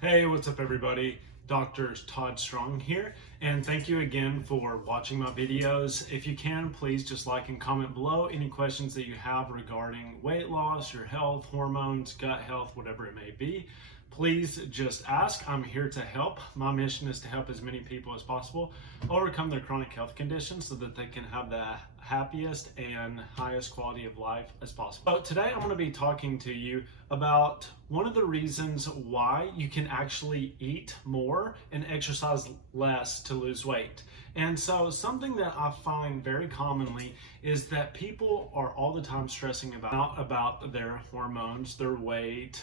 Hey, what's up everybody? Dr. Todd Strong here, and thank you again for watching my videos. If you can, please just like and comment below any questions that you have regarding weight loss, your health, hormones, gut health, whatever it may be. Please just ask. I'm here to help. My mission is to help as many people as possible overcome their chronic health conditions so that they can have the happiest and highest quality of life as possible. So today I'm going to be talking to you about one of the reasons why you can actually eat more and exercise less to lose weight. And so something that I find very commonly is that people are all the time stressing about their hormones, their weight,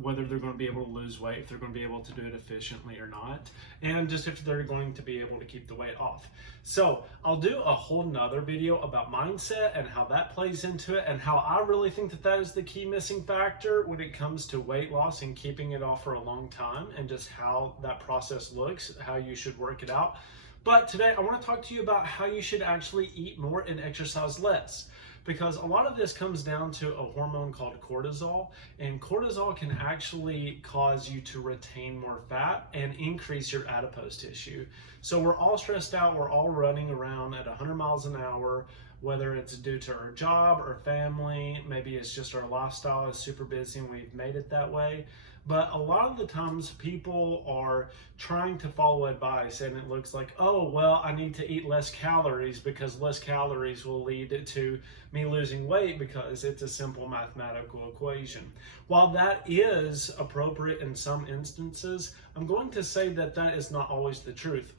whether they're going to be able to lose weight, if they're going to be able to do it efficiently or not, and just if they're going to be able to keep the weight off. So I'll do a whole nother video about mindset and how that plays into it and how I really think that that is the key missing factor when it comes to weight loss and keeping it off for a long time, and just how that process looks, how you should work it out. But today I want to talk to you about how you should actually eat more and exercise less, because a lot of this comes down to a hormone called cortisol, and cortisol can actually cause you to retain more fat and increase your adipose tissue. So we're all stressed out, we're all running around at 100 miles an hour, whether it's due to our job or family, maybe it's just our lifestyle is super busy and we've made it that way. But a lot of the times people are trying to follow advice and it looks like, oh, well, I need to eat less calories because less calories will lead to me losing weight, because it's a simple mathematical equation. While that is appropriate in some instances, I'm going to say that that is not always the truth.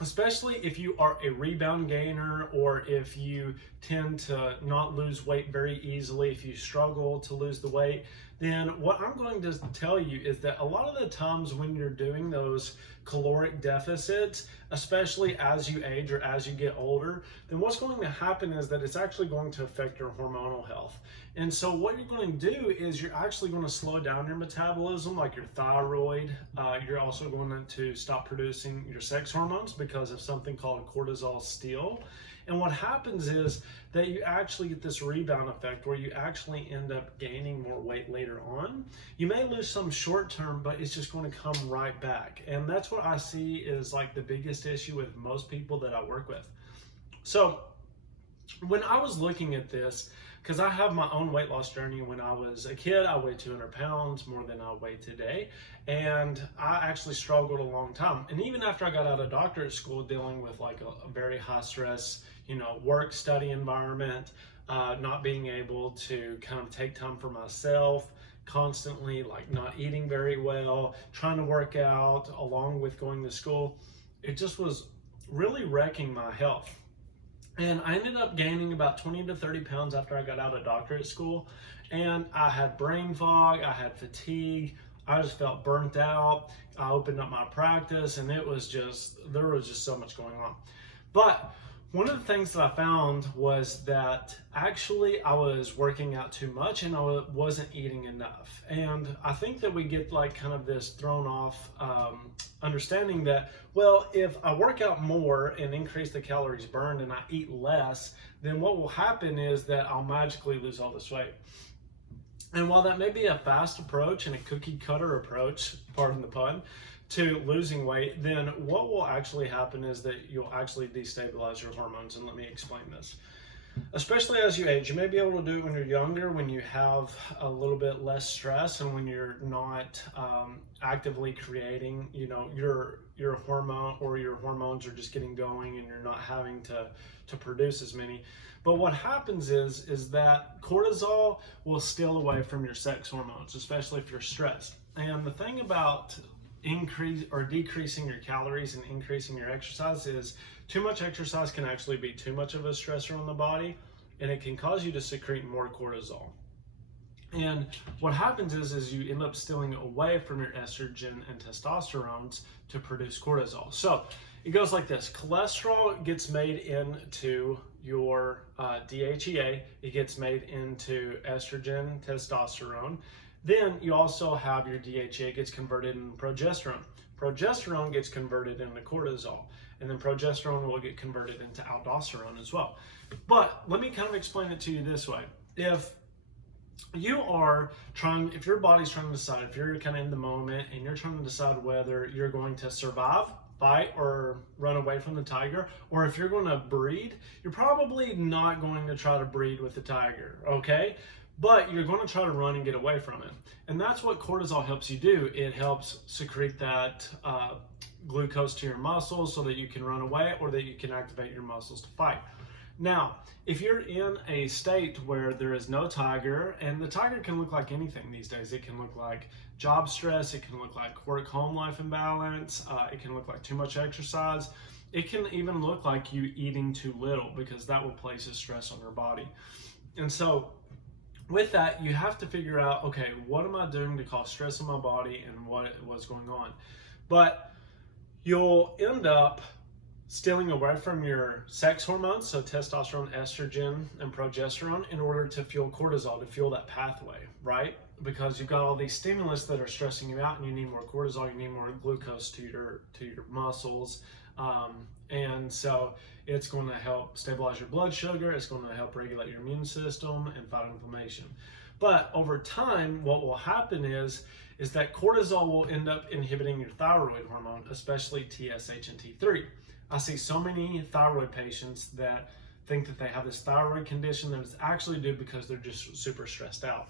Especially if you are a rebound gainer, or if you tend to not lose weight very easily, if you struggle to lose the weight, then what I'm going to tell you is that a lot of the times when you're doing those caloric deficits, especially as you age or as you get older, then what's going to happen is that it's actually going to affect your hormonal health. And so what you're going to do is you're actually going to slow down your metabolism, like your thyroid. You're also going to stop producing your sex hormones because of something called cortisol steal. And what happens is that you actually get this rebound effect where you actually end up gaining more weight later on. You may lose some short term, but it's just going to come right back. And that's what I see is like the biggest issue with most people that I work with. So when I was looking at this, because I have my own weight loss journey. When I was a kid, I weighed 200 pounds more than I weigh today. And I actually struggled a long time. And even after I got out of doctorate school, dealing with like a very high stress, work study environment, not being able to kind of take time for myself, constantly like not eating very well, trying to work out along with going to school, it just was really wrecking my health. And I ended up gaining about 20 to 30 pounds after I got out of doctorate school. And I had brain fog, I had fatigue, I just felt burnt out. I opened up my practice and there was just so much going on. But one of the things that I found was that actually I was working out too much and I wasn't eating enough. And I think that we get like kind of this thrown off understanding that, well, if I work out more and increase the calories burned and I eat less, then what will happen is that I'll magically lose all this weight. And while that may be a fast approach and a cookie cutter approach, pardon the pun, to losing weight, then what will actually happen is that you'll actually destabilize your hormones. And let me explain this. Especially as you age, you may be able to do it when you're younger, when you have a little bit less stress and when you're not actively creating, your hormone, or your hormones are just getting going and you're not having to produce as many. But what happens is that cortisol will steal away from your sex hormones, especially if you're stressed. And the thing about decreasing your calories and increasing your exercise is too much exercise can actually be too much of a stressor on the body, and it can cause you to secrete more cortisol. And what happens is you end up stealing away from your estrogen and testosterones to produce cortisol. So it goes like this. Cholesterol gets made into your DHEA. It gets made into estrogen, testosterone. Then you also have your DHEA gets converted into progesterone. Progesterone gets converted into cortisol. And then progesterone will get converted into aldosterone as well. But let me kind of explain it to you this way. If you are trying, if your body's trying to decide, if you're kind of in the moment and you're trying to decide whether you're going to survive, fight, or run away from the tiger, or if you're going to breed, you're probably not going to try to breed with the tiger, okay? But you're going to try to run and get away from it. And that's what cortisol helps you do. It helps secrete that glucose to your muscles so that you can run away or that you can activate your muscles to fight. Now, if you're in a state where there is no tiger, and the tiger can look like anything these days. It can look like job stress, it can look like work-home life imbalance, it can look like too much exercise. It can even look like you eating too little, because that will place a stress on your body. And so with that, you have to figure out, okay, what am I doing to cause stress in my body and what's going on? But you'll end up stealing away from your sex hormones, so testosterone, estrogen, and progesterone, in order to fuel cortisol, to fuel that pathway, right? Because you've got all these stimulus that are stressing you out, and you need more cortisol, you need more glucose to your muscles, and so it's going to help stabilize your blood sugar, it's going to help regulate your immune system and fight inflammation. But over time, what will happen is that cortisol will end up inhibiting your thyroid hormone, especially TSH and T3. I see so many thyroid patients that think that they have this thyroid condition that is actually due because they're just super stressed out.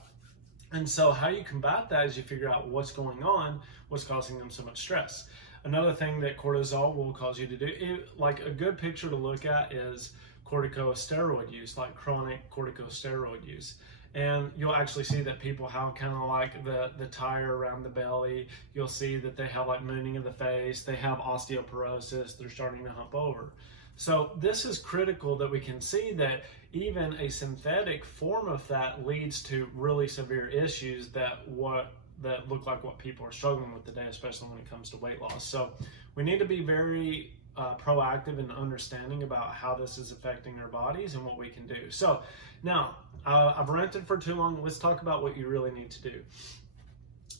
And so how you combat that is you figure out what's going on, what's causing them so much stress. Another thing that cortisol will cause you to do, like a good picture to look at is corticosteroid use, like chronic corticosteroid use. And you'll actually see that people have kind of like the tire around the belly. You'll see that they have like mooning of the face. They have osteoporosis. They're starting to hump over. So this is critical, that we can see that even a synthetic form of that leads to really severe issues that look like what people are struggling with today, especially when it comes to weight loss. So we need to be very proactive and understanding about how this is affecting our bodies and what we can do. So now, I've ranted for too long. Let's talk about what you really need to do.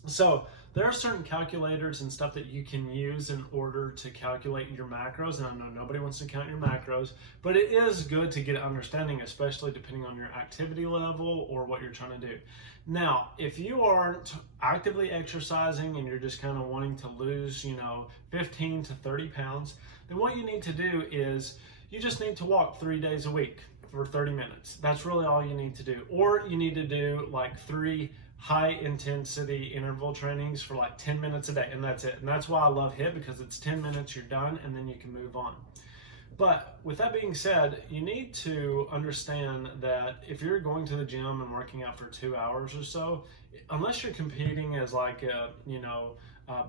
So there are certain calculators and stuff that you can use in order to calculate your macros. And I know nobody wants to count your macros, but it is good to get an understanding, especially depending on your activity level or what you're trying to do. Now, if you aren't actively exercising and you're just kind of wanting to lose, 15 to 30 pounds, then what you need to do is you just need to walk 3 days a week for 30 minutes. That's really all you need to do. Or you need to do like 3 high intensity interval trainings for like 10 minutes a day, and that's it. And that's why I love HIIT, because it's 10 minutes, you're done, and then you can move on. But with that being said, you need to understand that if you're going to the gym and working out for 2 hours or so, unless you're competing as like a,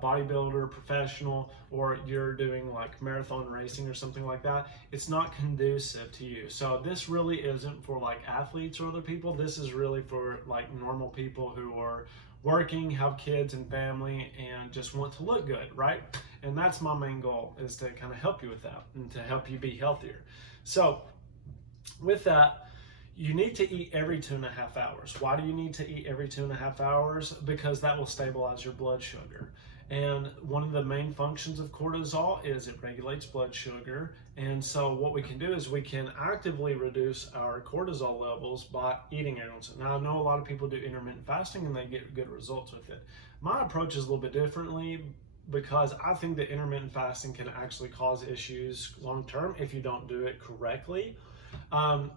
bodybuilder, professional, or you're doing like marathon racing or something like that, it's not conducive to you. So this really isn't for like athletes or other people. This is really for like normal people who are working, have kids and family, and just want to look good, right? And that's my main goal, is to kind of help you with that and to help you be healthier. So with that, you need to eat every 2.5 hours. Why do you need to eat every 2.5 hours? Because that will stabilize your blood sugar. And one of the main functions of cortisol is it regulates blood sugar. And so what we can do is we can actively reduce our cortisol levels by eating every once in a while. Now, I know a lot of people do intermittent fasting and they get good results with it. My approach is a little bit differently, because I think that intermittent fasting can actually cause issues long term if you don't do it correctly.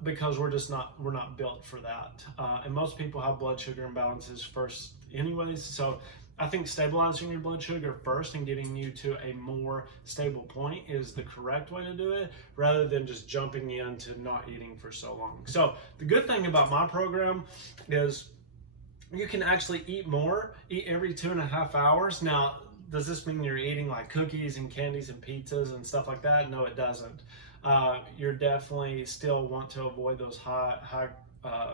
Because we're not built for that. And most people have blood sugar imbalances first anyways. So I think stabilizing your blood sugar first and getting you to a more stable point is the correct way to do it, rather than just jumping into not eating for so long. So the good thing about my program is you can actually eat more, eat every 2.5 hours. Now, does this mean you're eating like cookies and candies and pizzas and stuff like that? No, it doesn't. You're definitely still want to avoid those high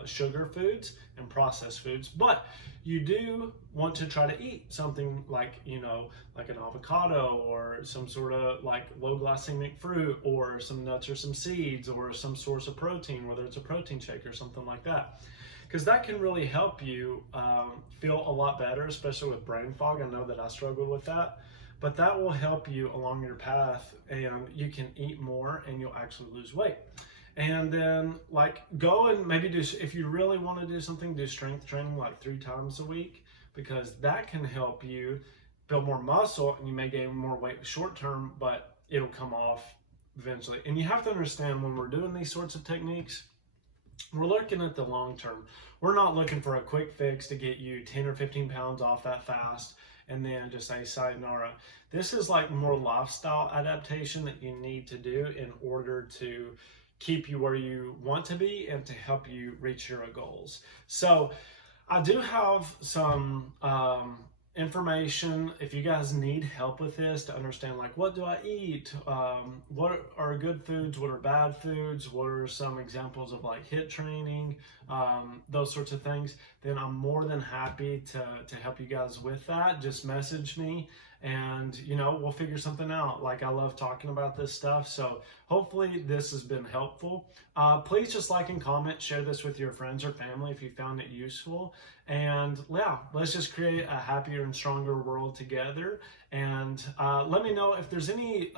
sugar foods and processed foods, but you do want to try to eat something like, like an avocado or some sort of like low glycemic fruit, or some nuts or some seeds, or some source of protein, whether it's a protein shake or something like that. Because that can really help you feel a lot better, especially with brain fog. I know that I struggled with that, but that will help you along your path, and you can eat more and you'll actually lose weight. And then like go and maybe do, if you really want to do something, do strength training like 3 times a week, because that can help you build more muscle, and you may gain more weight short term, but it'll come off eventually. And you have to understand, when we're doing these sorts of techniques, we're looking at the long term. We're not looking for a quick fix to get you 10 or 15 pounds off that fast and then just say sayonara. This is like more lifestyle adaptation that you need to do in order to keep you where you want to be and to help you reach your goals. So I do have some information if you guys need help with this, to understand like, what do I eat, what are good foods, what are bad foods, what are some examples of like HIIT training, those sorts of things. Then I'm more than happy to help you guys with that. Just message me and we'll figure something out. Like, I love talking about this stuff, so hopefully this has been helpful. Please just like and comment, share this with your friends or family if you found it useful, and yeah, let's just create a happier and stronger world together. And let me know if there's any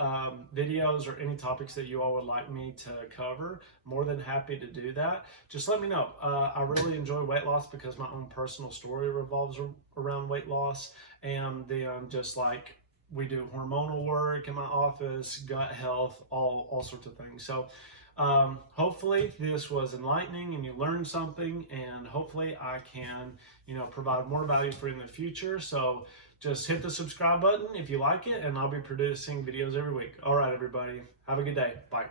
videos or any topics that you all would like me to cover. More than happy to do that. Just let me know. I really enjoy weight loss because my own personal story revolves around weight loss, and then just like we do hormonal work in my office, gut health, all sorts of things. So hopefully this was enlightening and you learned something, and hopefully I can provide more value for you in the future. So just hit the subscribe button if you like it, and I'll be producing videos every week. All right, everybody, have a good day. Bye.